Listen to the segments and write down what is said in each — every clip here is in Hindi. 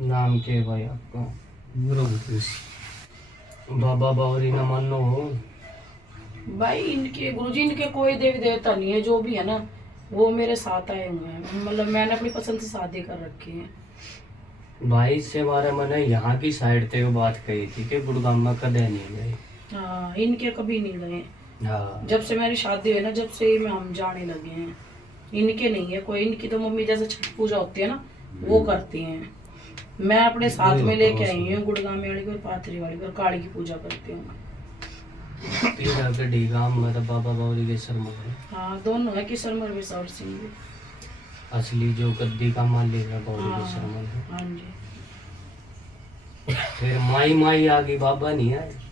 नाम के भाई आपका? मेरा मुकेश। बाबा बावरी न मानो हो भाई। इनके गुरुजी इनके कोई देवी देवता नहीं है, जो भी है ना वो मेरे साथ आए हुए हैं। मतलब मैंने अपनी पसंद से शादी कर रखी है। भाई इससे हमारे मैंने यहाँ की साइड ते वो बात कही थी कि बुड़गामा कदे नहीं गए। हाँ, इनके कभी नहीं गए। हाँ, जब से मेरी शादी हुई ना, जब से ही में हम जाने लगे हैं। इनके नहीं है कोई। इनकी तो मम्मी जैसे छठ पूजा होती है ना वो करती हैं। मैं अपने साथ में लेके आई हूँ गुड़गामे वाली को और पाथरी वाली को, और काली की पूजा करती हूँ। मतलब बाबा बावरी के शर्मा है। हाँ, दोनों है, किशोर मरवी और सिंह भी। असली जो गद्दी का मालिक है बावरी के शर्मा है। हाँ जी। फिर माई माई आ गई, बाबा नहीं है।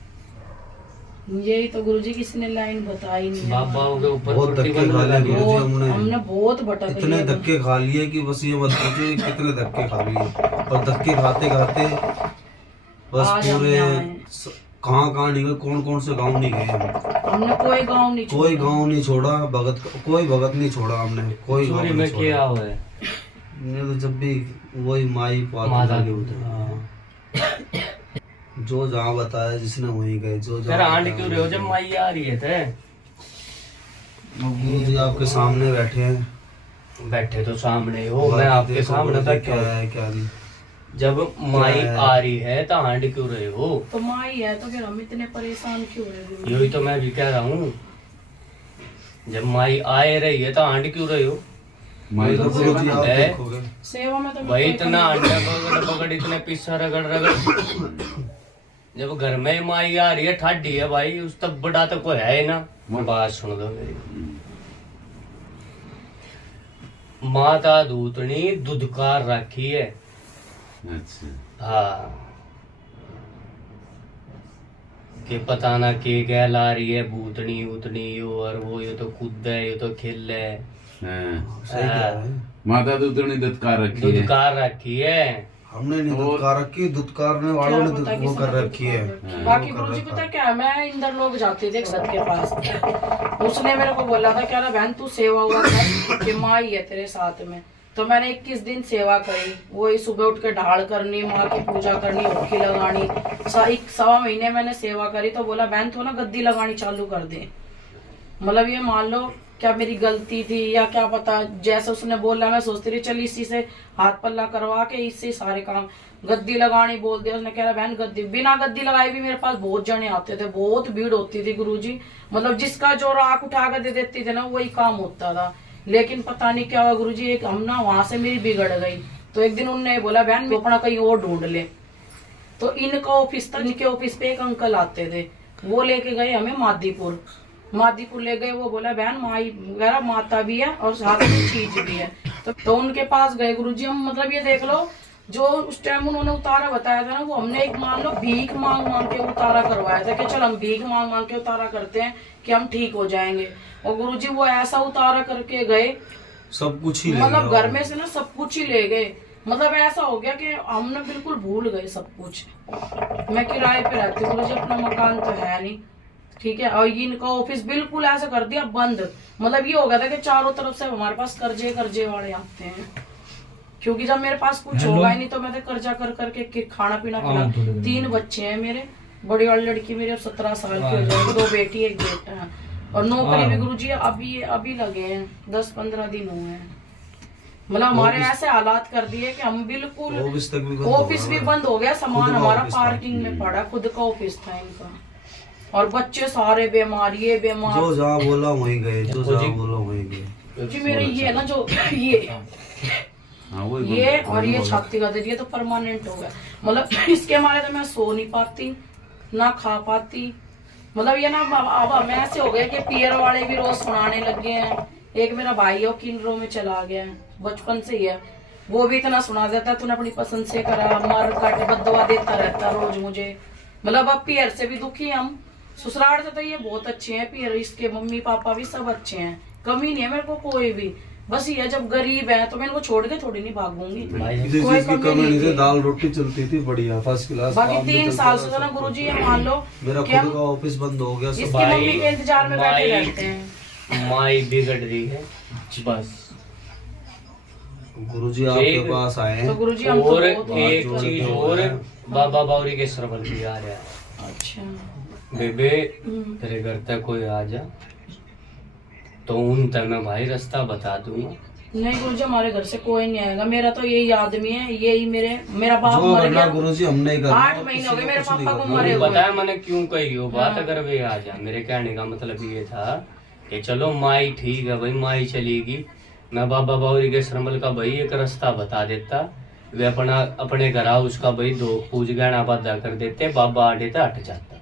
यही तो गुरुजी किसी ने लाइन बताई नहीं है। बाबा के ऊपर बहुत धक्के खा लिए गुरुजी हमने बहुत भटक इतने लिए। धक्के खा लिए कि बस ये मत पूछो कितने धक्के खा लिए। और धक्के खाते खाते बस आज हम पूरे यहाँ हैं। कहाँ कहाँ नहीं गए, कौन कौन से गांव नहीं गए हम। हमने कोई गांव नहीं छोड़ा। कोई गांव नहीं छोड़ा, कोई भगत नहीं छोड़ा हमने, कोई गांव चोरी नहीं में क्या छोड़ा। हुआ है? हमने तो जब भी वही माई माता के उधर। हाँ। जो जहाँ बताया जिसने वहीं गए। जो तेरा आंट क्यों रहे हो जब माई आ रही है? थे गुरुजी आपके सामने बैठे हैं। बैठे तो सामने हो, मैं आपके सामने बैठा क्या हूँ। है क्या नहीं। जब माई आ रही है तो हांड क्यों रहे हो? तो माँ ही है तो फिर हम इतने परेशान क्यों रहे गुरुजी? यही तो मैं भी कह रहा हूँ, जब माई आए रही है तो हांड क्यों रहे हो? माई तो गुरुजी आप है। देखोगे सेवा में तो मैं भाई कोई इतना अंडा पकड़ पकड़ इतने पिस्सा रगड़ रगड़, जब घर में ही माई आ रही है ठाडी है भाई, उस तक बड़ा तो कोई है ही ना। बात सुन दो मेरी। माता दूतनी दुधकार रखी है। अच्छा। हाँ, कि पता ना के गैल आ रही है, भूतनी उतनी यो और वो, ये तो कूद है, ये तो खेल है। हाँ। सही कह रहे हैं। माता दूतनी दुत्कार रखी है। दुधकार रखी है। हमने नहीं दुत्कार रखी, दुत्कारने वालों ने पता वो कर रखी है। बाकी गुरुजी पता क्या, मैं इंदर लोग जाते थे सत के पास। उसने मेरे को बोला था क्या बहन तू सेवा हुआ कर कि माँ ही है तेरे साथ में। तो मैंने 21 दिन सेवा करी। वही सुबह उठ के ढाल करनी, माँ की पूजा करनी, ओखी लगानी। 1.25 महीने मैंने सेवा करी। तो बोला बहन तू ना गद्दी लगानी चालू कर दे। मतलब ये मान लो क्या मेरी गलती थी या क्या पता, जैसे उसने बोला मैं सोचती रही चल इसी से हाथ पल्ला करवा के इससे सारे काम। गद्दी लगानी बोल दिया उसने, कह रहा बहन गद्दी, बिना गद्दी लगाए भी मेरे पास बहुत जने आते थे, बहुत भीड़ होती थी गुरुजी। मतलब जिसका जो राख उठा कर दे देती थे ना वही काम होता था। लेकिन पता नहीं क्या हुआ गुरुजी, एक हम ना वहां से मेरी बिगड़ गई। तो एक दिन उनने बोला बहन अपना कहीं और ढूंढ ले। तो इनका ऑफिस था, इनके ऑफिस पे एक अंकल आते थे, वो लेके गए हमें मादीपुर ले गए। वो बोला बहन माई वगैरह माता भी है और साथ में चीज भी है। तो उनके पास गए गुरुजी हम। मतलब ये देख लो जो उस टाइम उन्होंने उतारा बताया था ना, वो हमने एक मान लो भीख मांग मांग के उतारा करवाया था कि चल हम भीख मांग मांग के उतारा करते हैं कि हम ठीक हो जाएंगे। और गुरुजी वो ऐसा उतारा करके गए, सब कुछ ही ले मतलब गए। घर में से ना सब कुछ ही ले गए। मतलब ऐसा हो गया कि हमने बिल्कुल भूल गए सब कुछ। मैं किराए पे रहती हूँ गुरुजी, अपना मकान तो है नहीं, ठीक है। और इनका ऑफिस बिल्कुल ऐसा कर दिया बंद। मतलब ये हो गया था कि चारों तरफ से हमारे पास कर्जे वाले आते हैं। क्योंकि जब मेरे पास कुछ होगा ही नहीं तो मैं तो कर्जा कर करके खाना पीना खिला। 3 बच्चे हैं मेरे, बड़ी वाली लड़की मेरी अब 17 साल की हो जाएगी, 2 बेटी 1 बेटा है। और नौकरी भी गुरुजी अभी लगे हैं, 10-15 दिन हुए हैं। मतलब हमारे ऐसे हालात कर दिए कि हम बिल्कुल ऑफिस भी बंद हो गया, सामान हमारा पार्किंग में पड़ा, खुद का ऑफिस था इनका। और बच्चे सारे बीमार, ये बीमार, जो जहाँ बोला वहीं गए, जो जहाँ बोला वहीं गए। जी मेरे ये ना जो ये और ये छाती का दर्द, ये तो परमानेंट हो गया। मतलब इसके मारे तो मैं सो नहीं पाती ना खा पाती। मतलब ये ना अब हमें ऐसे हो गया कि पियर वाले भी रोज सुनाने लग गए हैं। एक मेरा भाई है किन्नरों में चला गया है, बचपन से ही है, वो भी इतना सुना देता तूने अपनी पसंद से करा, मर काट बददुआ देता रहता रोज मुझे। मतलब अब पियर से भी दुखी हम। ससुराल से तो ये बहुत अच्छे हैं, पियर इसके मम्मी पापा भी सब अच्छे हैं, कमी नहीं है मेरे को कोई भी। बस ये जब गरीब है तो मैं इनको छोड़ के थोड़ी नहीं भागूंगी। किसी चीज की कमी नहीं थी, दाल रोटी चलती थी बढ़िया फर्स्ट क्लास। बाकी 3 साल से ना गुरुजी ये मान लो मेरा खुद का ऑफिस बंद हो गया। इसकी मम्मी के इंतजार में बैठे रहते हैं। माई बिगड़ रही है बस, गुरुजी आपके ठीक। पास आए तो हैं। गुरुजी हम तो और बहुत एक जोड़ चीज के और, बोले। बाबा बावरी के सरबल भी आ रहा है। अच्छा। बेबे तेरे घर तक कोई आ जा तो उन तक मैं भाई रास्ता बता दूंगा। नहीं गुरुजी हमारे घर से कोई नहीं आएगा, मेरा तो यही आदमी है, यही मेरा बाप जो मर करना गया, गुरुजी हमने ही करना। 8 महीने हो गए मेरे पापा को मरे हुए। बताया मैंने क्यों कही हो बात, अगर वे आ जा। मेरे कहने का मतलब ये था कि चलो माई ठीक है भाई, माई चलेगी, मैं बाबा बावरी के सरमल का भाई एक रास्ता बता देता, वे अपने घर आ उसका भाई दो पूज गहना बाधा कर देते, बाबा आडे तो हट जाता।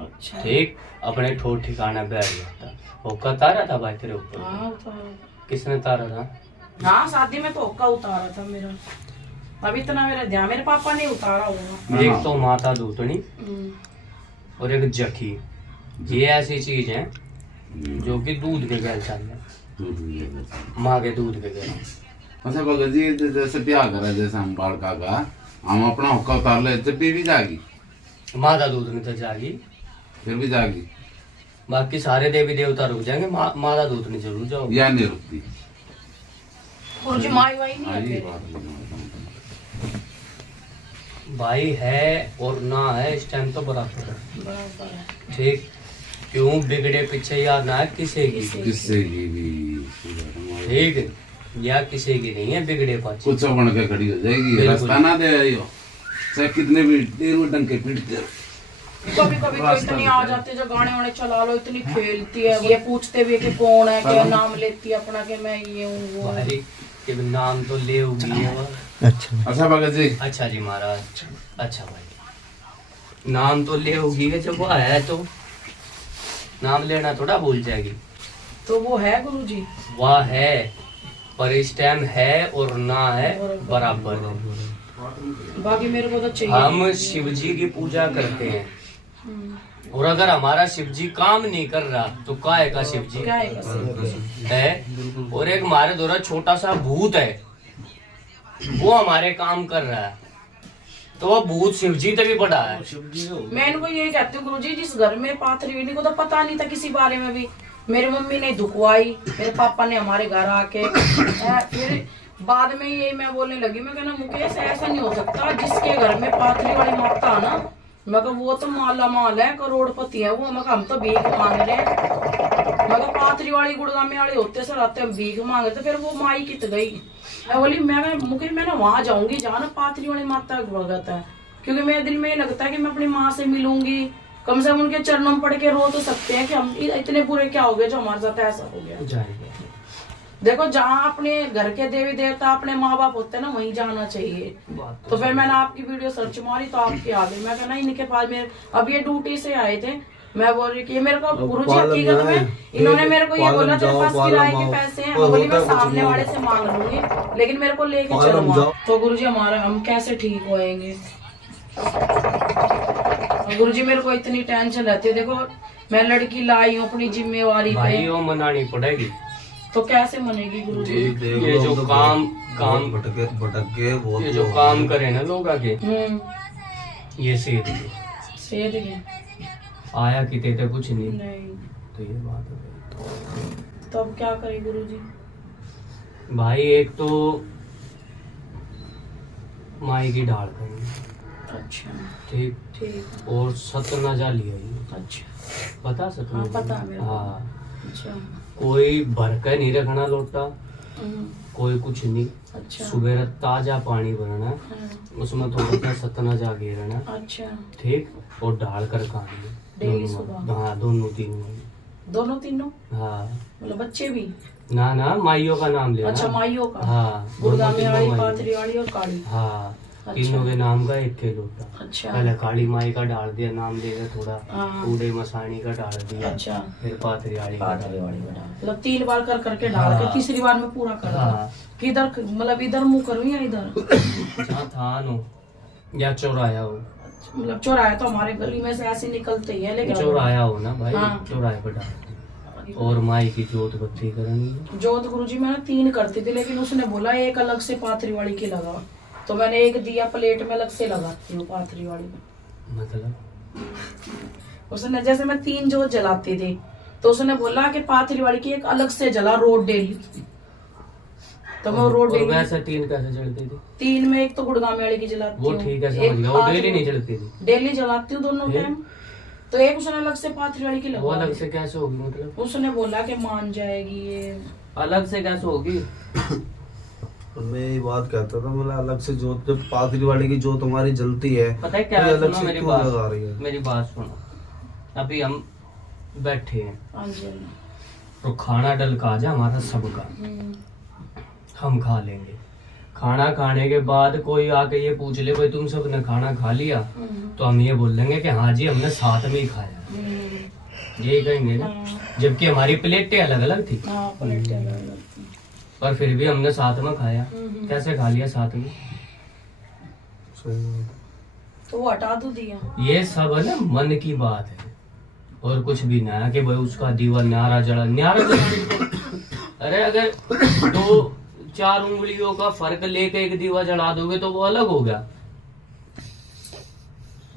अच्छा। ठीक, अपने ठोर ठिकाना बैठ जाता। होका तारा था भाई तेरे ऊपर? हाँ उतारा। किसने तारा था? हाँ शादी में तो होका उतारा था मेरा, अभी इतना मेरा ध्यान, मेरे पापा ने उतारा होगा। एक तो माता दूतनी और एक जखी, ये ऐसी चीज है जो कि दूध के गैल चल रहे, माँ के दूध के गैल। अच्छा भगत जी, जैसे ब्याह करा जैसे हम बालका का, हम अपना हुक्का उतार ले जब भी जागी, माता दूध में तो जागी, फिर भी जागी बाकी सारे देवी देवता रुक जाएंगे, माता दूध नहीं जरूर जाओ। या नहीं रुकती। गुरुजी माई वाई नहीं हाँ, ये है बात है। भाई है और ना है इस टाइम तो बराबर है। बराबर है। ठीक, क्यों बिगड़े पीछे यार ना है किसी की, किससे की भी ठीक है, या किसी की नहीं है बिगड़े पाछे। कुछ बन के खड़ी हो जाएगी, बिल्कुल। रास्ता ना दे आइयो, चाहे कितने भी देर में डंके पीटते रहो। कभी कभी तो इतनी आ जाती है, जो गाने वाने चला लो, इतनी खेलती है, ये पूछते भी है कि कौन है, क्या नाम लेती है अपना, कि मैं ये हूँ वो हूँ। भाई के नाम तो ले होगी है वो। अच्छा भगत जी, अच्छा जी महाराज, अच्छा भाई नाम तो ले होगी है, जब वो है तो नाम लेना थोड़ा भूल जाएगी। तो वो है गुरुजी। वह है पर इस टाइम है और ना है बराबर है। बाकी मेरे को तो चाहिए। हम शिव जी की पूजा करते हैं और अगर हमारा शिव जी काम नहीं कर रहा तो काहे का शिव जी क्या है कसम? है। और एक हमारे द्वारा छोटा सा भूत है, वो हमारे काम कर रहा है, तो वो भूत शिव जी तक भी बड़ा है। मैं इनको यही कहती हूँ गुरुजी, जिस घर में पाथरी हुई, को तो पता नहीं था किसी बारे में भी, मेरी मम्मी ने दुखवाई, मेरे पापा ने हमारे घर आके, फिर बाद में यही मैं बोलने लगी, मैं कहना मुकेश ऐसा नहीं हो सकता, जिसके घर में पाथरी वाली माता है ना, मैं कहा वो तो माला माल है, करोड़पति है वो, मैं कहा हम तो भीख मांग रहे हैं, मैं कहा पाथरी वाली गुड़गामी वाली होते सर आते हम भीख मांग रहे थे। फिर वो माई कित गई, मैं बोली मैं मुकेश मैं ना वहां जाऊंगी जहाँ ना पाथरी वाली माता का भगत है, क्योंकि मेरे दिल में ये लगता है कि मैं अपनी माँ से मिलूंगी, कम से कम उनके चरणों में पढ़ के रो तो सकते हैं कि हम इतने बुरे क्या हो गए जो हमारे साथ ऐसा हो गया। देखो जहाँ अपने घर के देवी देवता अपने माँ बाप होते हैं ना, वहीं जाना चाहिए। तो फिर मैंने आपकी वीडियो सर्च मारी तो आपकी आ गई, मैं कहना इनके पास मेरे अब ये ड्यूटी से आए थे, मैं बोल रही कि मेरे को गुरुजी हकीकत में इन्होंने मेरे को ये बोला तेरे पास किराए के पैसे हैं, मैं बोली मैं सामने वाले से मांग लूंगी, लेकिन मेरे को लेके चलो वहाँ। तो गुरुजी हमारा हम कैसे ठीक होएंगे? गुरुजी मेरे को इतनी टेंशन रहती है, देखो मैं लड़की लाई हूँ अपनी जिम्मेवारी भाई पे, वो मनानी पड़ेगी। तो कैसे मनेगी गुरुजी? ये जो काम भटक के बहुत ये जो काम करे ना लोग आगे, ये सेहत सेहत के आया कि तेते कुछ नहीं, नहीं, तो ये बात है। तो अब क्या करे गुरुजी? भाई एक तो माई की ढाल करेंगे, अच्छा ठीक, ठीक, और सतना जा लिया ये। अच्छा बता सतना? हाँ, पता है मेरे को। हाँ, अच्छा कोई भर के नहीं रखना लोटा, कोई कुछ नहीं। अच्छा सुबह ताजा पानी भरना, हाँ, उसमें थोड़ा सा सतना जा घेरना, अच्छा ठीक, और ढाल कर खानी डेली सुबह? हाँ दोनों तीनों। दोनों तीनों हाँ मतलब बच्चे भी? ना ना माइयों का नाम लेना। अच्छा माइयों का? हाँ गुड़गामी वाली, माइयों। पाथरी वाली और काली? हाँ अच्छा। तीनों के नाम का एक के लोटा। अच्छा पहले काली माई का डाल दिया, नाम दे दिया थोड़ा, हाँ। पूरे मसानी का डाल दिया, अच्छा फिर पाथरी वाली का पाथरी वाली बना, मतलब 3 बार कर करके डाल के हाँ। तीसरी बार में पूरा कर हाँ। किधर मतलब इधर मुंह करूँ या इधर? जहाँ थान हो या चौराया हो। मतलब चौराहे तो हमारे गली में से ऐसे निकलते ही है, लेकिन चौराया हो ना भाई, हाँ। चौराहे पर डाल दिया। और माई की जोत बत्ती करनी। जोत गुरुजी मैंने 3 करती थी, लेकिन उसने बोला एक अलग से पाथरी वाली की लगा, तो मैंने एक दिया प्लेट में अलग से लगाती हूँ पाथरी वाली में। मतलब उसने जैसे मैं 3 जोत जलाती थी, तो उसने बोला कि पाथरी वाली की एक अलग से जला रोज डेली। तो मैं रोड और वैसे 3 कैसे चढ़ती थी? 3 में एक तो गुड़गांव वाले की जलाती वो हूँ, ठीक है, एक समझ गया। वो पाथरी- डेली नहीं चढ़ती थी? डेली जलाती हूँ दोनों टाइम। तो एक उसने अलग से पाथरी वाली की वो लगवा अलग दी। से कैसे होगी? मतलब उसने बोला कि मान जाएगी ये। अलग से कैसे होगी? मैं ये बात कहता था, मतलब अलग से जोत, जब पाथरी वाले की जोत हमारी जलती है, पता है क्या तो है? ये अलग सुनो से मेरी क्यों लगा रही है? बात, मेरी बात सुनो। अभी हम बैठे हैं हाँ जी। तो खाना डलका जा हमारा सबका, हम खा लेंगे। खाना खाने के बाद कोई आके ये पूछ ले भाई तुम सब ने खाना खा लिया, तो हम ये बोल देंगे कि हाँ जी हमने साथ में ही खाया, यही कहेंगे ना। जबकि हमारी प्लेटें अलग अलग थी, हाँ, प्लेटें अलग-अलग थी। पर फिर भी हमने साथ में खाया। कैसे खा लिया साथ में? तो वो हटा दो दिया। ये सब है ना मन की बात है, और कुछ भी ना है कि भाई उसका दीवा न्यारा जला, न्यारा जला। अरे अगर 2-4 उंगलियों का फर्क लेके एक दीवा जला दोगे तो वो अलग हो गया।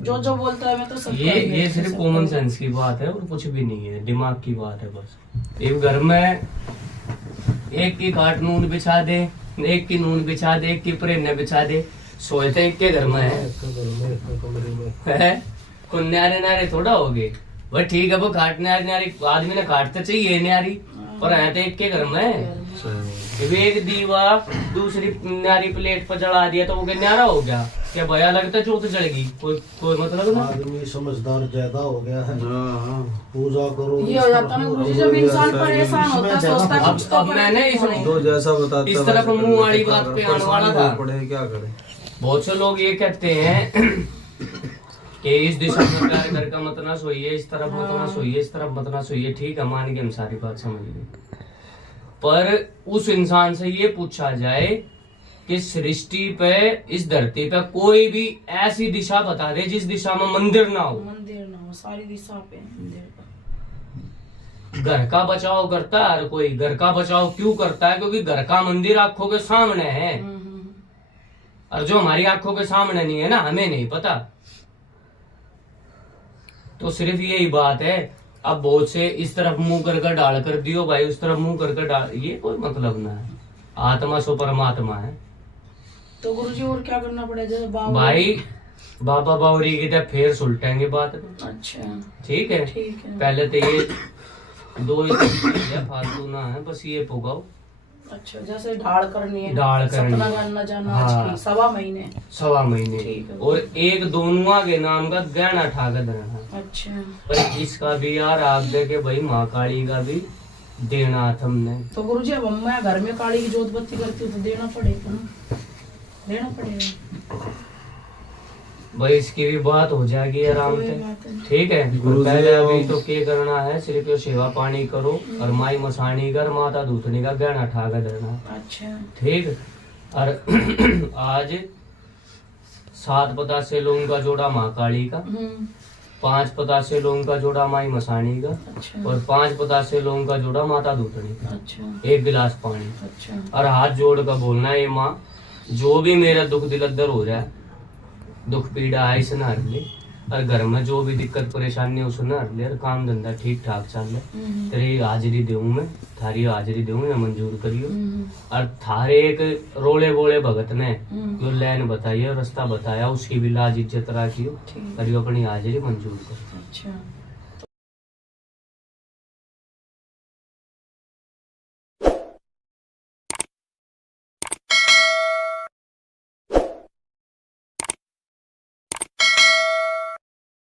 जो जो बोलता है मैं तो सब ये सिर्फ कॉमन सेंस की बात है और कुछ भी नहीं है, दिमाग की बात है बस। एक घर में एक की काट नून बिछा दे, एक की नून बिछा दे, एक की प्रेरणे बिछा दे, सोए तो एक के घर में है। को न्यारे न्यारे थोड़ा हो गए भाई, ठीक है वो काट न्यारी आदमी ने काटते चाहिए न्यारी, पर है तो एक के घर में। एक दीवा दूसरी न्यारी प्लेट पर जला दिया तो वो क्या न्यारा हो गया? क्या भया लगता चौथ जलेगी? कोई मतलब ना। आदमी समझदार ज्यादा हो गया है, पूजा करो। ये हो जाता ना गुरुजी, जब इंसान परेशान होता है सोचता है कुछ तो अब मैंने तो जैसा बताता इस तरफ मुंह वाली बात पे आने वाला था। पड़े क्या करे? बहुत से लोग ये कहते हैं कि इस दिशा में प्यार घर का मत ना सोइए, इस तरफ मत ना सोइए, इस तरफ मत ना सोइए। ठीक है, मान के हम सारी बात समझ गए, पर उस इंसान से ये पूछा जाए कि सृष्टि पे, इस धरती पे कोई भी ऐसी दिशा बता दे जिस दिशा में मंदिर ना हो। मंदिर ना हो, सारी दिशा पे मंदिर का। घर का बचाव करता है हर कोई। घर का बचाव क्यों करता है? क्योंकि घर का मंदिर आंखों के सामने है, और जो हमारी आंखों के सामने नहीं है ना, हमें नहीं पता। तो सिर्फ यही बात है। अब बहुत से इस तरफ मुंह कर डाल कर दियो भाई, उस तरफ मुंह कर डाल, ये कोई मतलब ना है। आत्मा सो परमात्मा है। तो गुरुजी और क्या करना पड़ेगा? जैसे बाबा भाई बाबा बावरी की तो फिर सुलटेंगे बात को। अच्छा ठीक है, ठीक है। पहले तो ये 2 फालतू ना है, बस ये पुगाओ। अच्छा, जैसे ढाल करनी है, ढाल करनी सपना है। करना जाना हाँ। आज की 1.25 महीने। 1.25 महीने ठीक है। और एक दोनुआ के नाम का गहना ठाकर देना। अच्छा, पर इसका भी यार आप देखे भाई, माँ काली का भी देना था हमने। तो गुरुजी अब मैं घर में काली की जोत बत्ती करती हूँ तो देना पड़ेगा ना, देना पड़ेगा। भाई इसकी भी बात हो जाएगी आराम कोई से, बात नहीं। ठीक है। गुरुजी पहले अब- अभी तो क्या करना है, सिर्फ यो सेवा पानी करो और माई मसानी कर, माता दूतनी का गहना ठाकर देना। अच्छा, ठीक। और आज 7 पतासे लोगों का जोड़ा माँ काली का, 5 पतासे लोगों का जोड़ा माई मसानी का, अच्छा, और 5 पतासे लोगों का जोड़ा माता दूतनी का। अच्छा, 1 गिलास पानी, अच्छा, और हाथ जोड़ कर बोलना है, ये माँ जो भी मेरा दुख दिलद्दर हो रहा है, दुख पीड़ा है, इसे ना हर ले, और घर में जो भी दिक्कत परेशानी है उसे ना हर ले, और काम धंधा ठीक ठाक चल रहा। तेरी हाजिरी देऊं मैं, थारी हाजिरी देऊं मैं, मंजूर करियो। और थारे एक रोले बोले भगत ने जो लाइन बताई और रास्ता बताया, उसकी भी लाज इज्जत रखियो, ठीक। करियो अपनी हाजिरी मंजूर कर। अच्छा।